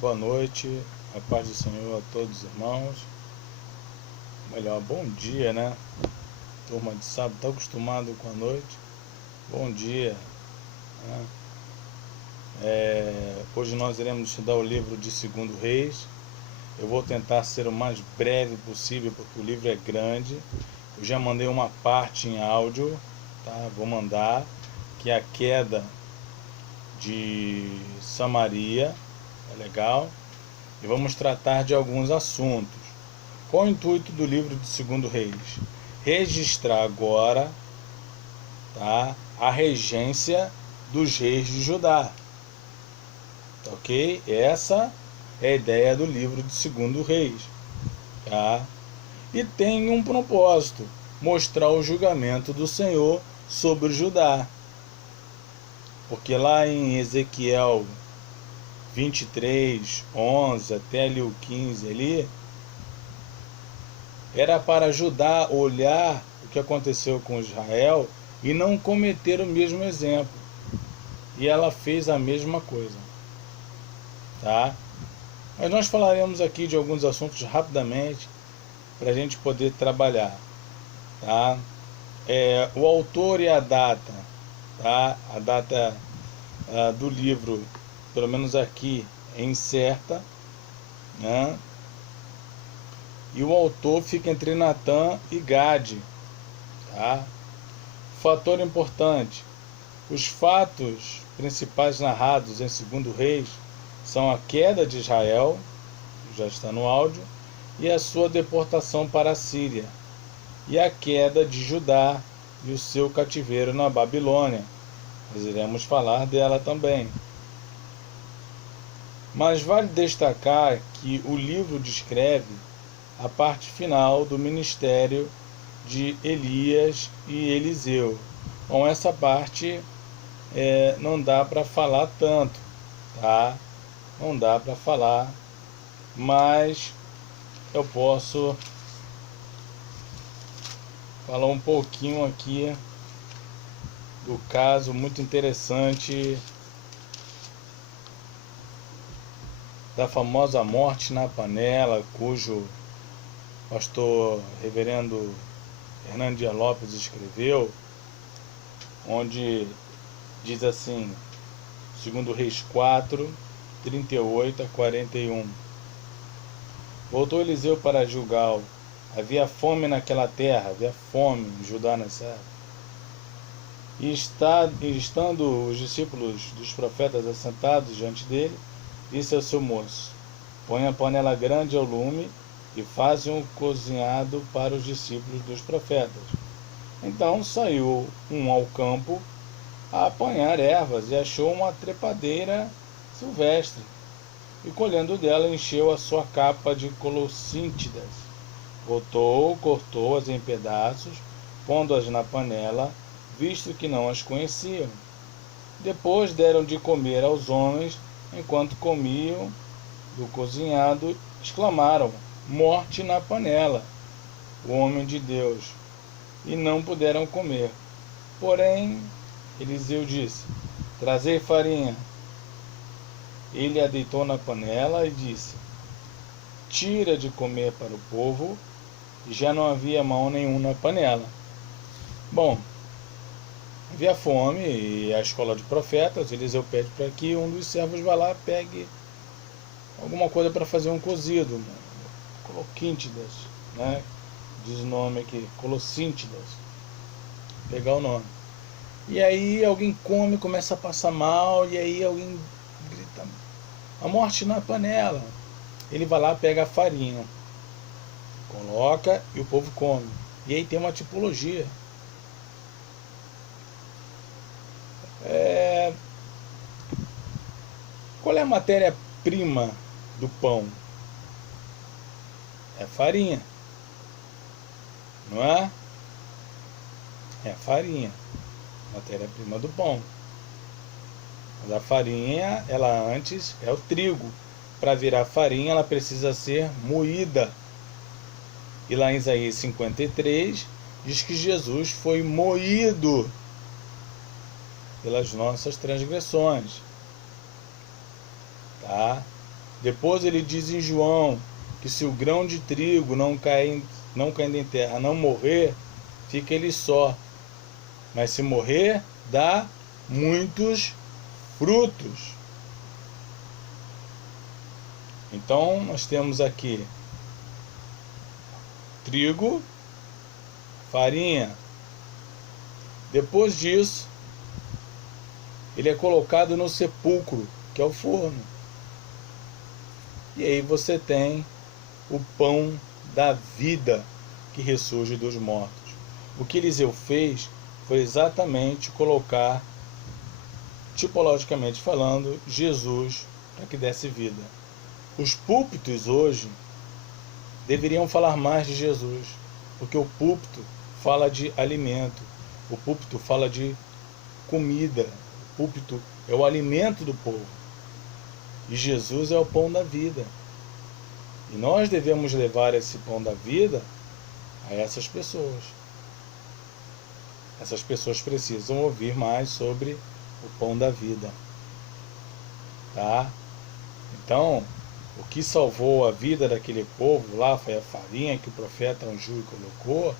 Boa noite, a paz do Senhor a todos os irmãos. Melhor, bom dia, né? Turma de sábado está acostumado com a noite. Bom dia, né? Hoje nós iremos estudar o livro de 2 Reis. Eu vou tentar ser o mais breve possível porque o livro é grande. Eu já mandei uma parte em áudio, tá? Vou mandar, que é a queda de Samaria, é legal. E vamos tratar de alguns assuntos. Qual o intuito do livro de 2 Reis? Registrar agora, tá, a regência dos reis de Judá. Tá, ok? Essa é a ideia do livro de 2 Reis. Tá? E tem um propósito: mostrar o julgamento do Senhor sobre Judá. Porque lá em Ezequiel 23, 11 até ali o 15 ali, era para Judá olhar o que aconteceu com Israel e não cometer o mesmo exemplo. E ela fez a mesma coisa. Tá? Mas nós falaremos aqui de alguns assuntos rapidamente para a gente poder trabalhar. Tá? O autor e a data. Tá? A data do livro, pelo menos aqui, é incerta. Né? E o autor fica entre Natã e Gade. Tá? Fator importante: os fatos principais narrados em 2 Reis são a queda de Israel, já está no áudio, e a sua deportação para a Síria, e a queda de Judá e o seu cativeiro na Babilônia. Nós iremos falar dela também. Mas vale destacar que o livro descreve a parte final do ministério de Elias e Eliseu. Bom, essa parte não dá para falar tanto, tá? Não dá para falar, mas eu posso falar um pouquinho aqui do caso muito interessante da famosa morte na panela, cujo pastor reverendo Hernando Dias Lopes escreveu, onde diz assim, 2 Reis 4, 38 a 41. Voltou Eliseu para Gilgal. Havia fome naquela terra, havia fome em Judá nessa época. E estando os discípulos dos profetas assentados diante dele, disse ao seu moço: põe a panela grande ao lume e faze um cozinhado para os discípulos dos profetas. Então saiu um ao campo a apanhar ervas e achou uma trepadeira silvestre, e colhendo dela encheu a sua capa de colossíntidas. Voltou, cortou-as em pedaços, pondo-as na panela, visto que não as conheciam. Depois deram de comer aos homens. Enquanto comiam do cozinhado, exclamaram: morte na panela, o homem de Deus! E não puderam comer. Porém, Eliseu disse: trazei farinha. Ele a deitou na panela e disse: tira de comer para o povo. E já não havia mão nenhum na panela. Bom, havia fome e a escola de profetas. Eliseu pede para que um dos servos vá lá, pegue alguma coisa para fazer um cozido, coloquíntidas, né? Diz o nome aqui, colossíntidas, pegar o nome. E aí alguém come, começa a passar mal, e aí alguém grita: a morte na panela. Ele vai lá, pega a farinha, coloca e o povo come. E aí tem uma tipologia. Qual é a matéria-prima do pão? É farinha, não é? É a farinha, matéria-prima do pão. Mas a farinha, ela antes é o trigo. Para virar farinha, ela precisa ser moída. E lá em Isaías 53, diz que Jesus foi moído pelas nossas transgressões. Tá? Depois ele diz em João que se o grão de trigo não caindo em terra não morrer, fica ele só. Mas se morrer, dá muitos frutos. Então nós temos aqui trigo, farinha. Depois disso, ele é colocado no sepulcro, que é o forno. E aí você tem o pão da vida que ressurge dos mortos. O que Eliseu fez foi exatamente colocar, tipologicamente falando, Jesus para que desse vida. Os púlpitos hoje deveriam falar mais de Jesus, porque o púlpito fala de alimento, o púlpito fala de comida, o púlpito é o alimento do povo. E Jesus é o pão da vida. E nós devemos levar esse pão da vida a essas pessoas. Essas pessoas precisam ouvir mais sobre o pão da vida. Tá? Então, o que salvou a vida daquele povo lá foi a farinha que o profeta ungiu e colocou.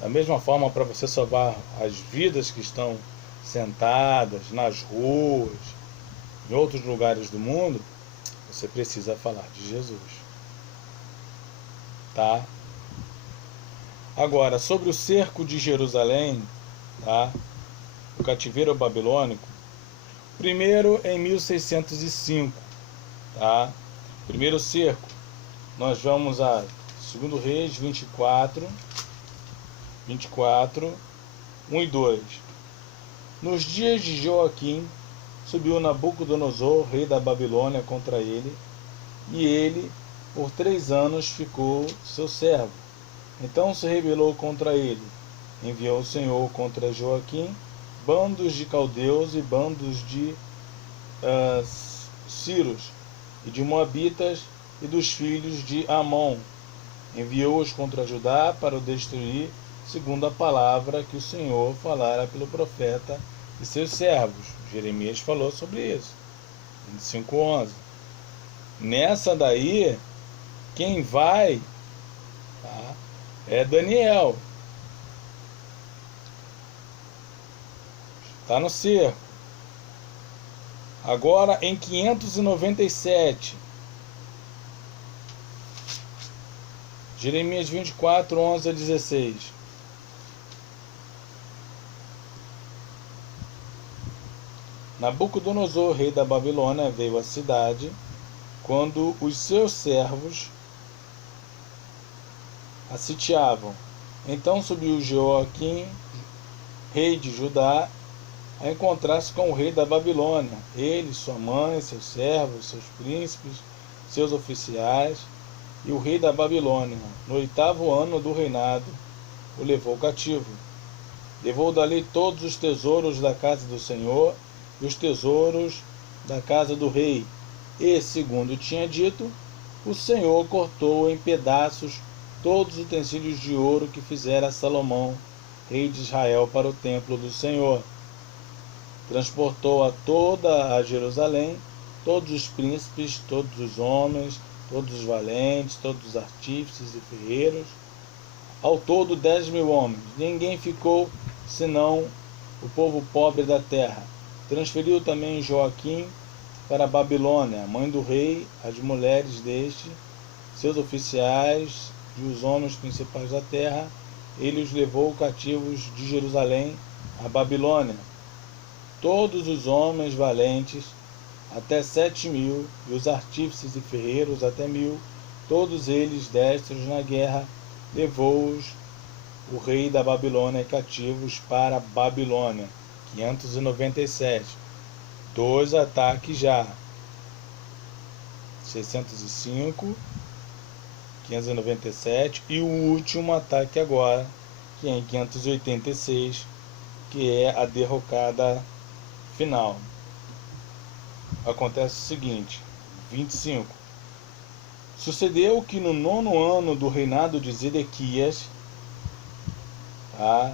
Da mesma forma, para você salvar as vidas que estão sentadas nas ruas, em outros lugares do mundo, você precisa falar de Jesus. Tá? Agora, sobre o cerco de Jerusalém, tá? O cativeiro babilônico, primeiro em 1605, tá? Primeiro cerco, nós vamos a 2 Reis 24, 1 e 2. Nos dias de Joaquim, subiu Nabucodonosor, rei da Babilônia, contra ele, e ele, por 3 anos, ficou seu servo. Então se rebelou contra ele. Enviou o Senhor contra Joaquim bandos de caldeus e bandos de Ciros e de Moabitas e dos filhos de Amon. Enviou-os contra Judá para o destruir, segundo a palavra que o Senhor falara pelo profeta e seus servos. Jeremias falou sobre isso. 25:11. Nessa daí, quem vai, tá, é Daniel. Está no cerco. Agora em 597. Jeremias 24, 11 a 16. Nabucodonosor, rei da Babilônia, veio à cidade quando os seus servos a sitiavam. Então subiu Joaquim, rei de Judá, a encontrar-se com o rei da Babilônia, ele, sua mãe, seus servos, seus príncipes, seus oficiais, e o rei da Babilônia, no 8º ano do reinado, o levou cativo. Levou dali todos os tesouros da casa do Senhor e os tesouros da casa do rei. E, segundo tinha dito, o Senhor cortou em pedaços todos os utensílios de ouro que fizera Salomão, rei de Israel, para o templo do Senhor. Transportou a toda a Jerusalém todos os príncipes, todos os homens, todos os valentes, todos os artífices e ferreiros, ao todo 10.000 homens. Ninguém ficou senão o povo pobre da terra. Transferiu também Joaquim para a Babilônia, mãe do rei, as mulheres deste, seus oficiais e os homens principais da terra. Ele os levou cativos de Jerusalém à Babilônia. Todos os homens valentes, até 7.000, e os artífices e ferreiros até 1.000, todos eles destros na guerra, levou-os o rei da Babilônia cativos para a Babilônia. 597. 2 ataques já. 605, 597 e o último ataque agora, que é em 586, que é a derrocada final. Acontece o seguinte, 25. Sucedeu que no 9º ano do reinado de Zedequias, tá?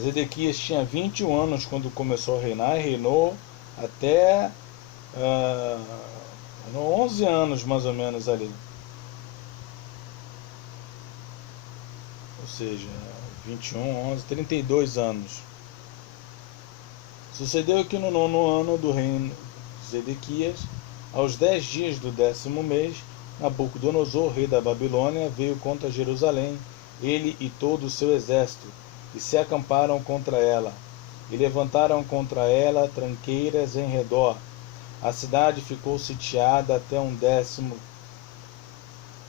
Zedequias tinha 21 anos quando começou a reinar, e reinou até Eram 11 anos mais ou menos ali. Ou seja, 21, 11, 32 anos. Sucedeu que no 9º ano do reino de Zedequias, aos 10 dias do 10º mês, Nabucodonosor, rei da Babilônia, veio contra Jerusalém, ele e todo o seu exército, e se acamparam contra ela, e levantaram contra ela tranqueiras em redor. A cidade ficou sitiada até um 10º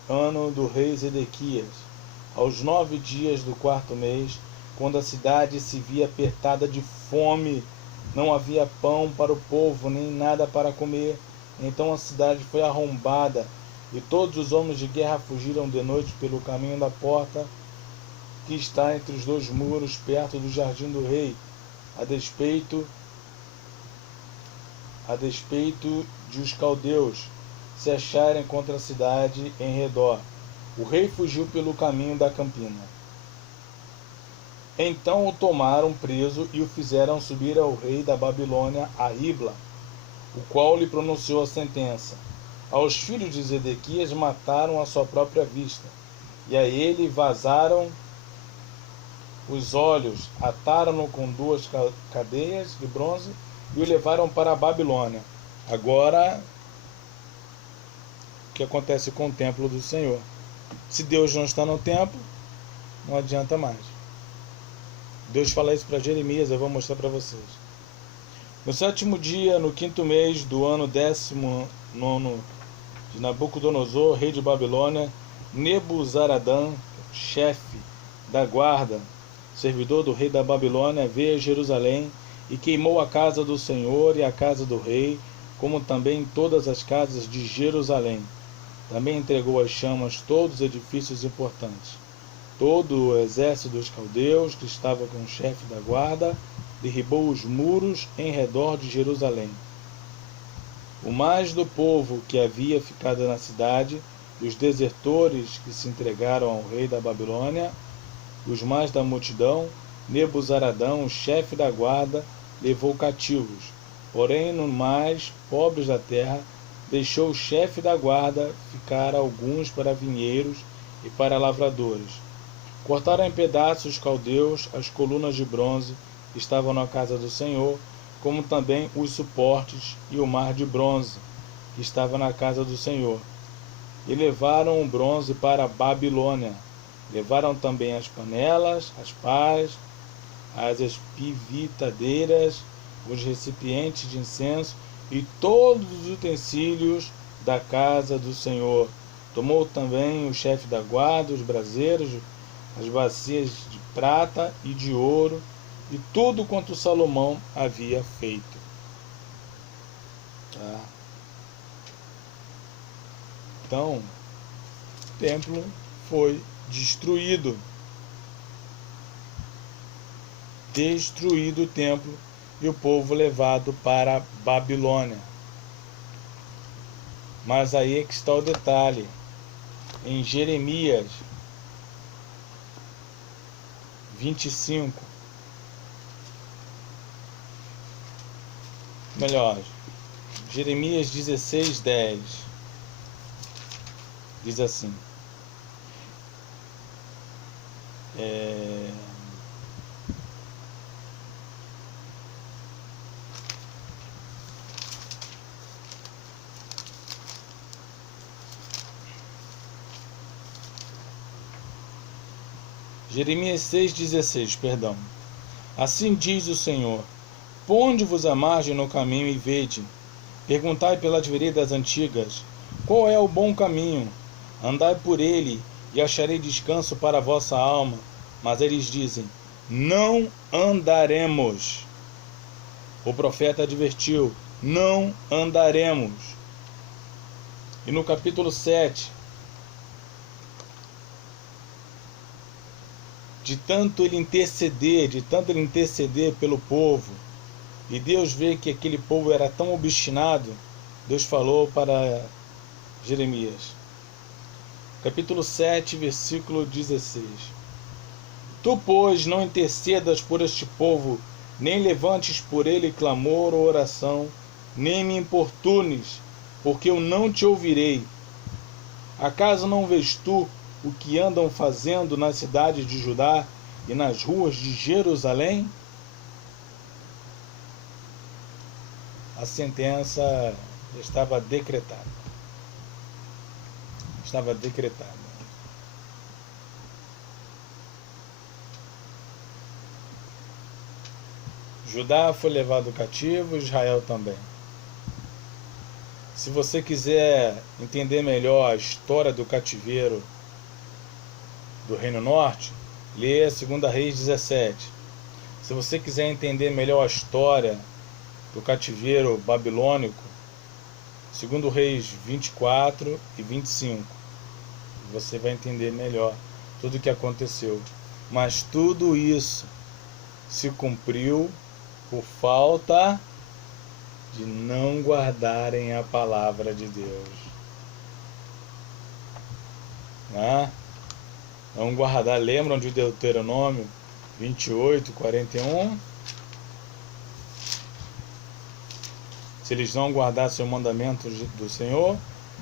ano do rei Zedequias. Aos 9 dias do 4º mês, quando a cidade se via apertada de fome, não havia pão para o povo, nem nada para comer. Então a cidade foi arrombada, e todos os homens de guerra fugiram de noite pelo caminho da porta que está entre os 2 muros, perto do jardim do rei, a despeito de os caldeus se acharem contra a cidade em redor. O rei fugiu pelo caminho da campina. Então o tomaram preso e o fizeram subir ao rei da Babilônia, a Ribla, o qual lhe pronunciou a sentença. Aos filhos de Zedequias mataram à sua própria vista, e a ele vazaram os olhos, ataram-no com 2 cadeias de bronze e o levaram para a Babilônia. Agora, o que acontece com o templo do Senhor? Se Deus não está no templo, não adianta mais. Deus fala isso para Jeremias, eu vou mostrar para vocês. No 7º dia, no 5º mês do ano 19º de Nabucodonosor, rei de Babilônia, Nebuzaradã, chefe da guarda, servidor do rei da Babilônia, veio a Jerusalém e queimou a casa do Senhor e a casa do rei, como também todas as casas de Jerusalém. Também entregou às chamas todos os edifícios importantes. Todo o exército dos caldeus, que estava com o chefe da guarda, derribou os muros em redor de Jerusalém. O mais do povo que havia ficado na cidade, e os desertores que se entregaram ao rei da Babilônia, os mais da multidão, Nebuzaradão, o chefe da guarda, levou cativos. Porém, no mais pobres da terra, deixou o chefe da guarda ficar alguns para vinheiros e para lavradores. Cortaram em pedaços os caldeus as colunas de bronze que estavam na casa do Senhor, como também os suportes e o mar de bronze que estava na casa do Senhor. E levaram o bronze para a Babilônia. Levaram também as panelas, as pás, as espivitadeiras, os recipientes de incenso e todos os utensílios da casa do Senhor. Tomou também o chefe da guarda, os braseiros, as bacias de prata e de ouro, e tudo quanto Salomão havia feito. Tá? Então, o templo foi destruído. Destruído o templo e o povo levado para a Babilônia. Mas aí é que está o detalhe. Em Jeremias 25, melhor, Jeremias 16:10, diz assim: Jeremias 6,16, perdão. Assim diz o Senhor: ponde-vos à margem no caminho e vede. Perguntai pelas veredas antigas: qual é o bom caminho? Andai por ele, e acharei descanso para a vossa alma. Mas eles dizem: não andaremos. O profeta advertiu: não andaremos. E no capítulo 7, de tanto ele interceder pelo povo, e Deus vê que aquele povo era tão obstinado, Deus falou para Jeremias, capítulo 7, versículo 16: tu, pois, não intercedas por este povo, nem levantes por ele clamor ou oração, nem me importunes, porque eu não te ouvirei. Acaso não vês tu o que andam fazendo na cidade de Judá e nas ruas de Jerusalém? A sentença estava decretada. Estava decretada. Judá foi levado cativo, Israel também. Se você quiser entender melhor a história do cativeiro do Reino Norte, lê 2 Reis 17. Se você quiser entender melhor a história do cativeiro babilônico, 2 Reis 24 e 25. Você vai entender melhor tudo o que aconteceu. Mas tudo isso se cumpriu por falta de não guardarem a palavra de Deus. Não guardar. Lembram de Deuteronômio 28, 41? Se eles não guardassem o mandamento do Senhor,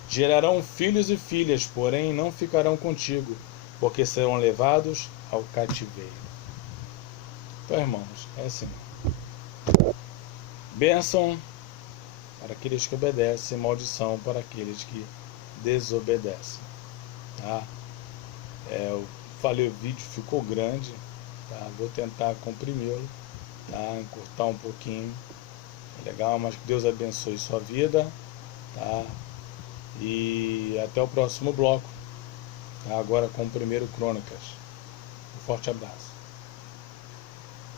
gerarão filhos e filhas, porém não ficarão contigo, porque serão levados ao cativeiro. Então, irmãos, é assim. Bênção para aqueles que obedecem, maldição para aqueles que desobedecem. Tá? Eu falei, o vídeo ficou grande, tá? Vou tentar comprimi-lo, tá? Encurtar um pouquinho. Legal, mas que Deus abençoe sua vida, tá? E até o próximo bloco, tá? Agora com o 1º Crônicas. Um forte abraço.